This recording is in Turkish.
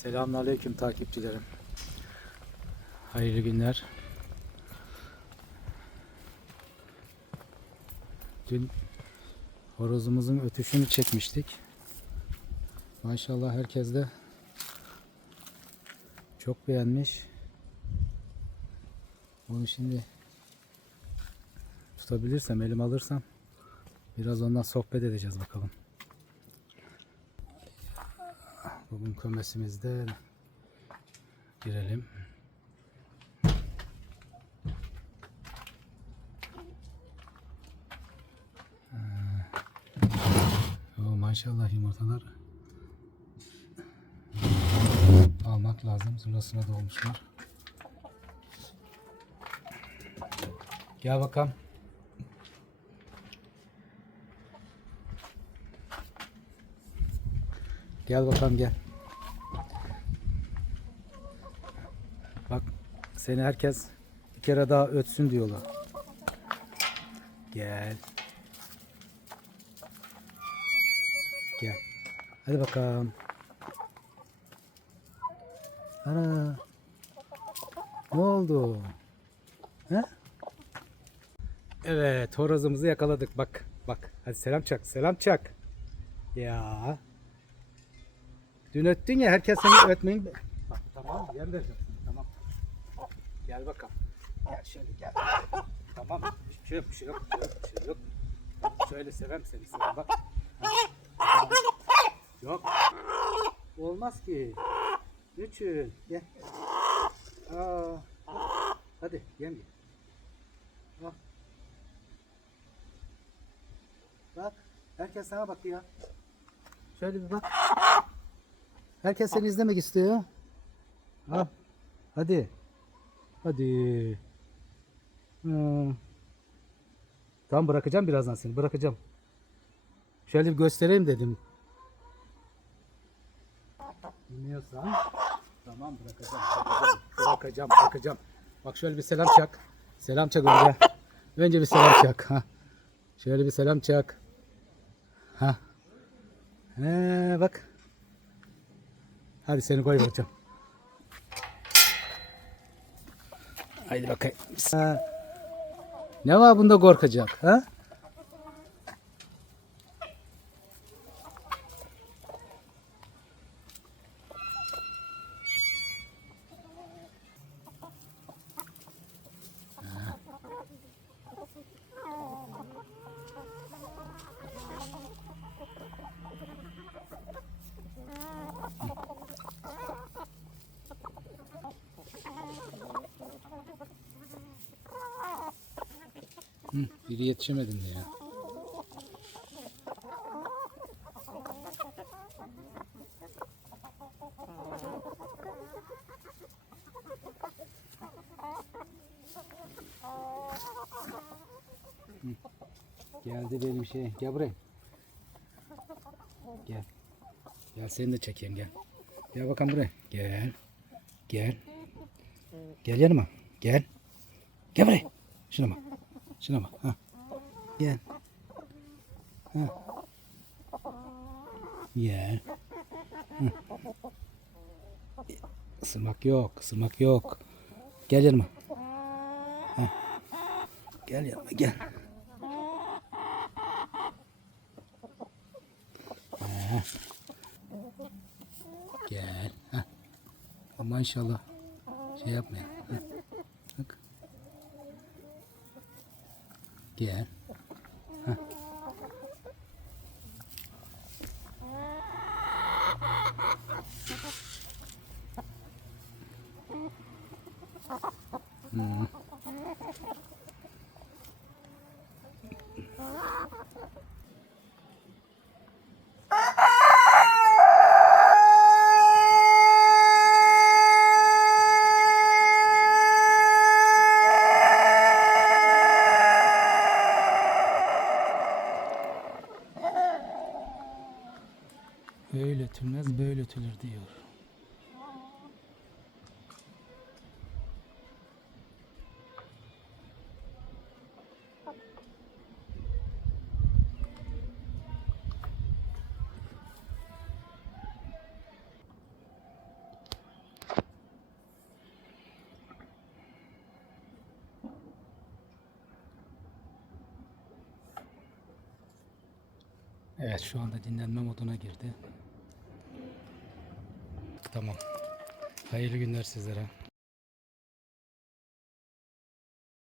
Selamünaleyküm takipçilerim. Hayırlı günler. Dün horozumuzun ötüşünü çekmiştik. Maşallah herkes de çok beğenmiş. Onu şimdi tutabilirsem, elim alırsam biraz ondan sohbet edeceğiz bakalım. Bugün kömesimizde girelim. Ee, maşallah yumurtalar almak lazım. Zırlasına dolmuşlar. Gel bakalım. Gel bakalım gel. Bak seni herkes bir kere daha ötsün diyorlar. Gel. Gel. Hadi bakalım. Ana. Ne oldu? He? Evet, horozumuzu yakaladık. Bak, bak. Hadi selam çak, selam çak. Ya. Dün öttün ya, herkes seni ötmeyin. Tamam, yem vereceğim tamam. Gel bakalım. Gel şöyle gel. Tamam, hiçbir şey yok, bir şey yok, bir şey yok, bir şey yok. Şöyle sevem seni, sevem bak. Tamam. Yok. Olmaz ki. Niçin? Gel. Aa. Hadi yem ye. Al. Bak. Herkes sana bakıyor. Şöyle bir bak. Herkes seni izlemek istiyor. Al. Hadi. Hadi. Hmm. Tamam bırakacağım birazdan seni. Bırakacağım. Şöyle bir göstereyim dedim. Bilmiyorsan tamam bırakacağım. Bırakacağım. Bırakacağım. Bırakacağım. Bak şöyle bir selam çak. Selam çak önce. Önce bir selam çak. Ha. Şöyle bir selam çak. Ha. He, bak. Hadi seni koy bakacağım. Haydi bakayım. Ha. Ne var bunda korkacak? Ha? Hı, biri yetişemedim diye. Hı. Geldi benim şey. Gel buraya. Gel. Gel seni de çekeyim gel. Gel bakalım buraya. Gel. Gel. Gel yanıma. Gel. Gel buraya. Şuna bak. Şuna bak. Ha. Gel. Ha. Gel. Isırmak yok. ısırmak yok. Gel yanıma. Ha. Gel yanıma gel. Ha. Gel. Ha. Ama inşallah şey yapmayalım. 点。嗯。嗯。Öyle ötülmez böyle ötülür diyor. Evet şu anda dinlenme moduna girdi. Tamam. Hayırlı günler sizlere.